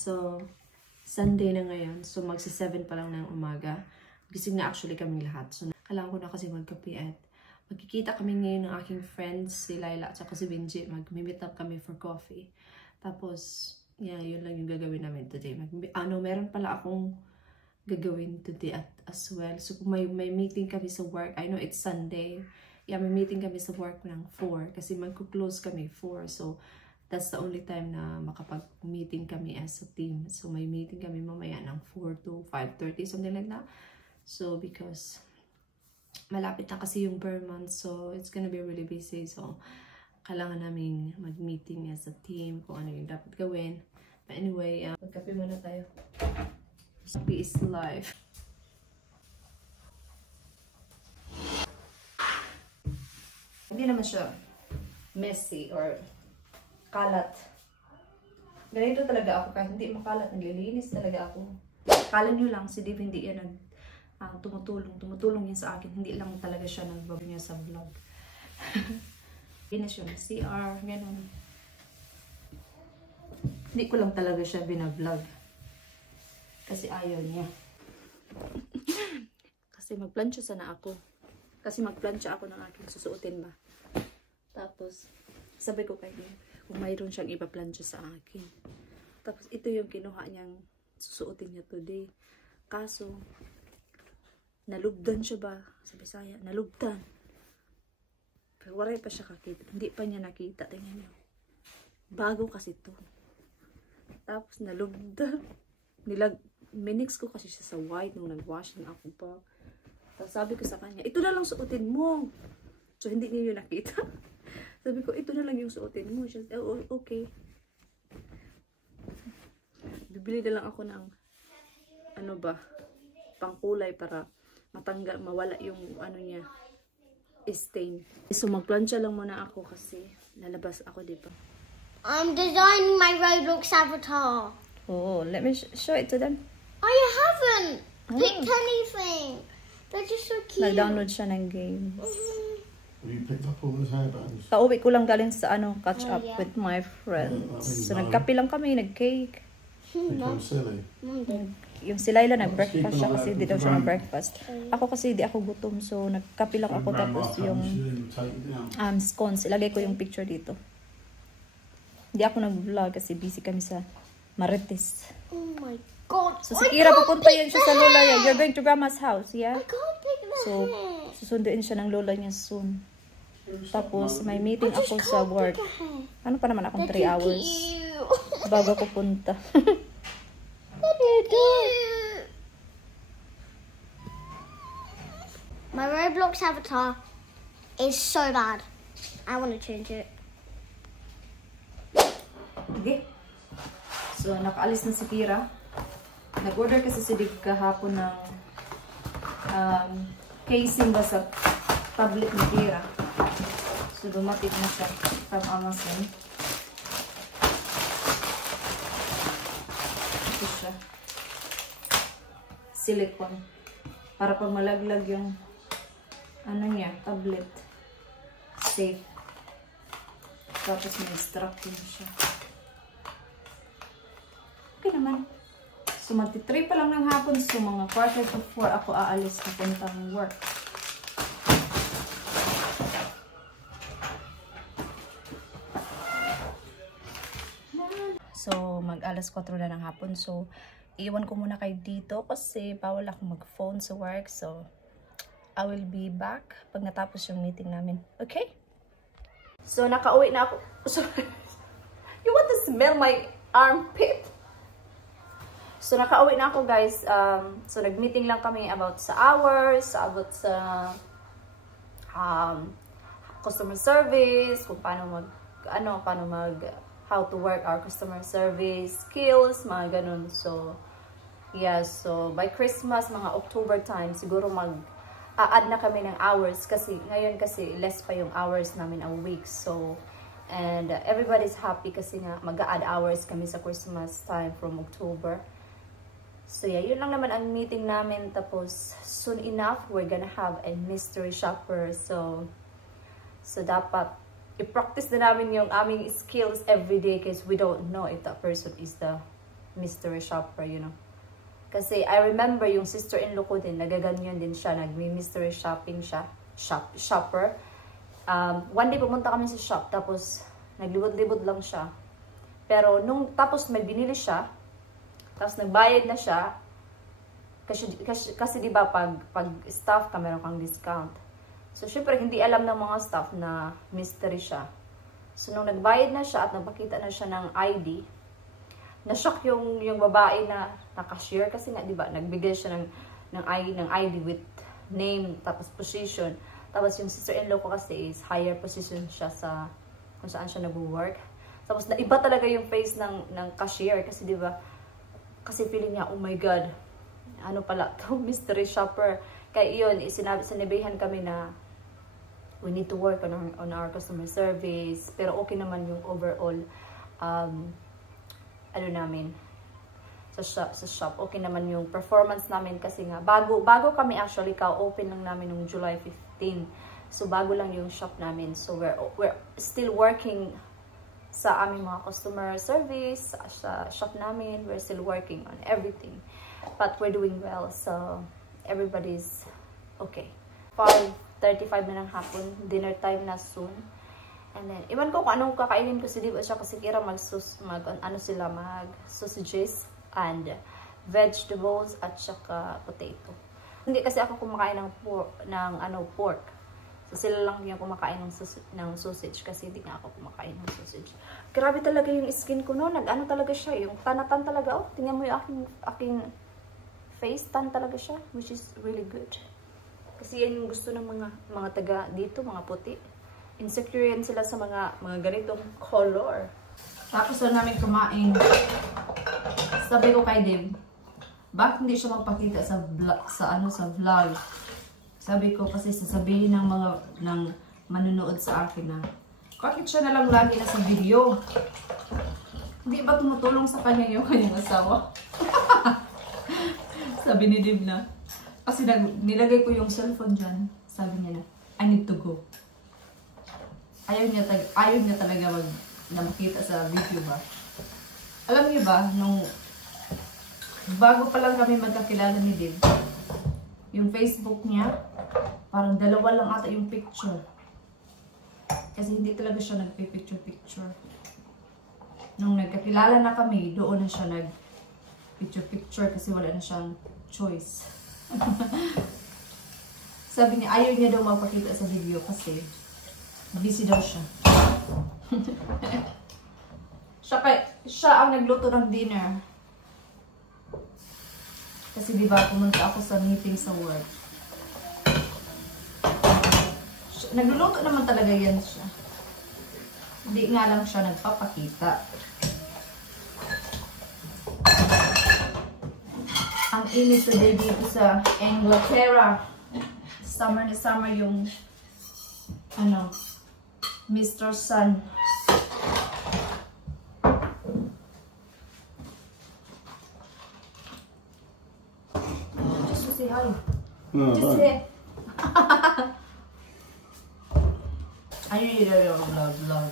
So, Sunday na ngayon. So, magsi-7 pa lang ng umaga. Gising na actually kami lahat. So, kailangan ko na kasi magkape at magkikita kami ngayon ng aking friends, si Laila at saka si Benji. Mag-meet up kami for coffee. Tapos, yeah, yun lang yung gagawin namin today. Meron pala akong gagawin today as well. So, kung may meeting kami sa work, I know it's Sunday. Yeah, may meeting kami sa work ng 4 kasi magko-close kami 4. So, that's the only time na makapag-meeting kami as a team. So, may meeting kami mamaya ng 4 to 5:30, something like that. So, because malapit na kasi yung per month, so it's gonna be really busy. So, kailangan naming mag-meeting as a team kung ano yung dapat gawin. But anyway, magkape muna tayo. Happy is life. Hindi naman siya messy or kalat. Ganito talaga ako. Kahit hindi makalat, naglilinis talaga ako. Kala nyo lang, si Dave hindi yan tumutulong. Tumutulong yan sa akin. Hindi lang talaga siya nag-vlog niya sa vlog. Linis yun. CR, ganun. Hindi ko lang talaga siya binablog. Kasi ayaw niya. Kasi magplansya sana ako. Kasi magplansya ako ng aking susuotin ba. Tapos, sabi ko kay Dave, kung mayroon siyang ipaplansya sa akin. Tapos, ito yung kinuha niyang susuotin niya today. Kaso, nalugdan siya ba? Sa Bisaya, nalugdan. Pero wala pa siya kakita. Hindi pa niya nakita. Tingnan niyo. Bago kasi to. Tapos, nalugdan. Minix ko kasi siya sa white nung nag-washing ako pa. Tapos, sabi ko sa kanya, ito na lang suotin mo. So, hindi niya yun nakita. Sabi ko, ito na lang yung suotin mo. Siya, oh, okay. Bibili na lang ako ng ano ba, pangkulay para matanggal, mawala yung ano niya, stain. So magplansya lang muna ako kasi lalabas ako, di ba? I'm designing my Roblox avatar. Oh, let me show it to them. I haven't picked anything. They're just so cute. Nag-download siya ng game. Have you picked up all those hairbands? Pauwi ko lang galing sa catch up yeah. with my friends. So no. nagkape lang kami, nag-cake. Become silly. Yung si Laila nag-breakfast siya kasi di daw siya nag-breakfast. Ako kasi di ako gutom, so nagkape lang ako tapos yung scones. Ilagay ko yung picture dito. Hindi ako nag-vlog kasi busy kami sa Marites. Oh my god. So si Kira pupunta yan siya sa lola niya. You're going to grandma's house, yeah? I can't pick the So hair. susunduin siya ng lola niya soon. Tapos may meeting ako sa work. Ano pa naman akong 3 hours bago ko punta. My Roblox avatar is so bad. I want to change it. Okay. So nakaalis na si Kira. Nag-order kasi si Div kahapon ng casing ba sa tablet ni Kira. So dumating na siya from Amazon. Ito siya. Silicone. Para pag malaglag yung ano niya, tablet. Safe. Tapos may strap din siya. Okay naman. So magti-3 pa lang ng hapon. So mga 3:45 ako aalis na puntang work. So, mag-alas 4 na ng hapon. So, iwan ko muna kayo dito kasi bawal ako mag-phone sa work. So, I will be back pag natapos yung meeting namin. Okay? So, nakauwi na ako. Sorry. You want to smell my armpit? So, nakauwi na ako, guys. So, nag-meeting lang kami about sa hours, about sa customer service, kung paano how to work our customer service skills, mga ganun. So, yeah. So, by Christmas, mga October time, siguro mag-add na kami ng hours. Kasi, ngayon kasi, less pa yung hours namin a week. So, and everybody's happy kasi nga, mag-add hours kami sa Christmas time from October. So, yeah. Yun lang naman ang meeting namin. Tapos, soon enough, we're gonna have a mystery shopper. So dapat i-practice na namin yung aming skills every day kasi we don't know if that person is the mystery shopper, you know. Kasi I remember yung sister-in-law ko din, nagaganyan din siya, nagmi-mystery shopping siya, shopper. One day pumunta kami sa shop, tapos naglibot-libot lang siya. Pero tapos may binili siya, tapos nagbayad na siya, kasi di ba pag staff ka, meron kang discount. So syempre hindi alam ng mga staff na mystery siya. So nung nagbayad na siya at nagpakita na siya ng ID, na-shock yung babae na cashier kasi nga 'di ba nagbigay siya ng ID with name tapos position. Tapos yung sister-in-law ko kasi is higher position siya sa kung saan siya nagwo-work. Tapos naiba talaga yung face ng cashier kasi 'di ba? Kasi feeling niya, oh my god. Ano pala to, mystery shopper. Kaya iyon, sinabihan kami na we need to work on our customer service. Pero okay naman yung overall ano namin sa shop, okay naman yung performance namin kasi nga bago kami actually ka-open lang namin nung July 15. So bago lang yung shop namin. So we're still working sa aming mga customer service sa shop namin. We're still working on everything. But we're doing well. So everybody's okay. 5:35 na ng hapon, dinner time na soon. And then, iwan ko kung anong kakainin ko si Diva siya kasi kira mag sausages and vegetables at saka potato. Hindi kasi ako kumakain ng pork. So sila lang yung kumakain ng sausage kasi hindi nga ako kumakain ng sausage. Grabe talaga yung skin ko no, nag-ano talaga siya, yung tanatan talaga. Oh, tingnan mo yung aking face, tan talaga siya, which is really good. Kasi yan yung gusto ng mga taga dito, mga puti. Insecure yan sila sa mga ganitong color. Tapos na namin kumain. Sabi ko kay Deb, bakit hindi siya magpakita sa vlog? Sabi ko kasi sasabihin ng manunood sa akin na bakit siya na lang lagi na sa video? Hindi ba tumutulong sa kanya yung kanyang asawa? Sabi ni Deb na. Kasi nilagay ko yung cellphone dyan. Sabi niya na, I need to go. Ayaw niya talaga na makita sa video ba. Alam niyo ba, nung bago pa lang kami magkakilala ni Deb, yung Facebook niya, parang 2 lang ata yung picture. Kasi hindi talaga siya nagpipicture-picture. Nung nagkakilala na kami, doon na siya nagpicture-picture kasi wala na siyang choice. Sabi niya, ayaw niya daw magpakita sa video kasi busy daw siya. Siya ang nagluto ng dinner. Kasi diba, pumunta ako sa meeting sa work. Nagluluto naman talaga yan siya. Hindi nga lang siya nagpapakita. Ang init today dito sa Inglaterra. Summer na summer yung Mr. Sun. Just to say hi. No, Just say. I need a vlog.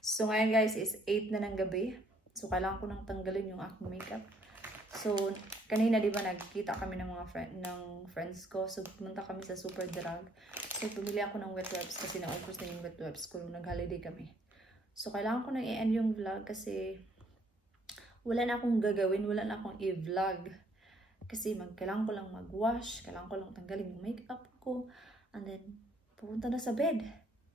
So ngayon guys is 8 na ng gabi. So kailangan ko nang tanggalin yung aking makeup. So kanina di ba nagkita kami ng mga friends ko. So pumunta kami sa Superdrug. So pumili ako ng wet wipes kasi naubos na yung wet wipes ko nung nag-holiday kami. So kailangan ko nang i-end yung vlog kasi wala na akong gagawin, wala na akong i-vlog. Kasi kailangan ko lang mag-wash, kailangan ko lang tanggalin yung makeup ko, and then pupunta na sa bed.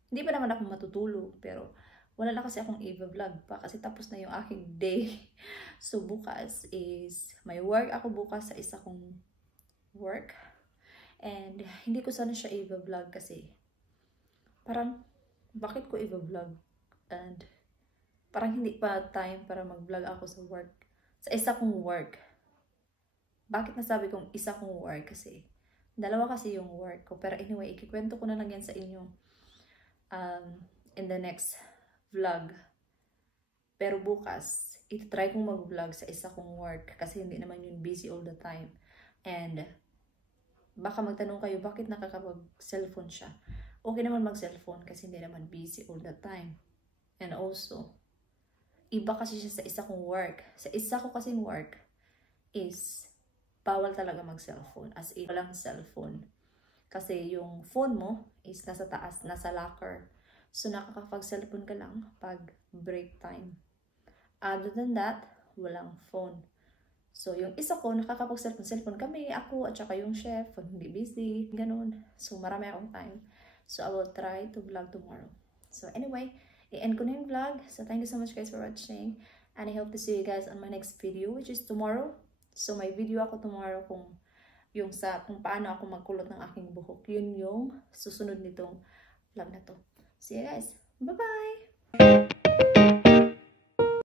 Hindi pa naman ako matutulog, pero wala na kasi akong i-vlog pa kasi tapos na yung aking day. So bukas is may work ako bukas sa isa kong work. And hindi ko sana siya i-vlog kasi parang bakit ko i-vlog? And parang hindi pa time para mag-vlog ako sa work. Sa isa kong work. Bakit nasabi kong isa kong work? Kasi dalawa kasi yung work ko. Pero anyway, ikikwento ko na lang yan sa inyo in the next vlog. Pero bukas, itry kong mag-vlog sa isa kong work kasi hindi naman yun busy all the time. And baka magtanong kayo, bakit nakakapag-cellphone siya? Okay naman mag-cellphone kasi hindi naman busy all the time. And also, iba kasi siya sa isa kong work. Sa isa ko kasing work is bawal talaga mag-cellphone. As in, walang cellphone. Kasi yung phone mo is nasa taas, nasa locker. So, nakakapag-cellphone ka lang pag break time. Other than that, walang phone. So, yung isa ko, nakakapag-cellphone kami, ako, at saka yung chef, pag hindi busy, ganun. So, marami akong time. So, I will try to vlog tomorrow. So, anyway, i-end ko na yung vlog. So, thank you so much guys for watching. And I hope to see you guys on my next video, which is tomorrow. So, may video ako tomorrow kung paano ako magkulot ng aking buhok. Yun yung susunod nitong vlog na to. See you guys. Bye-bye!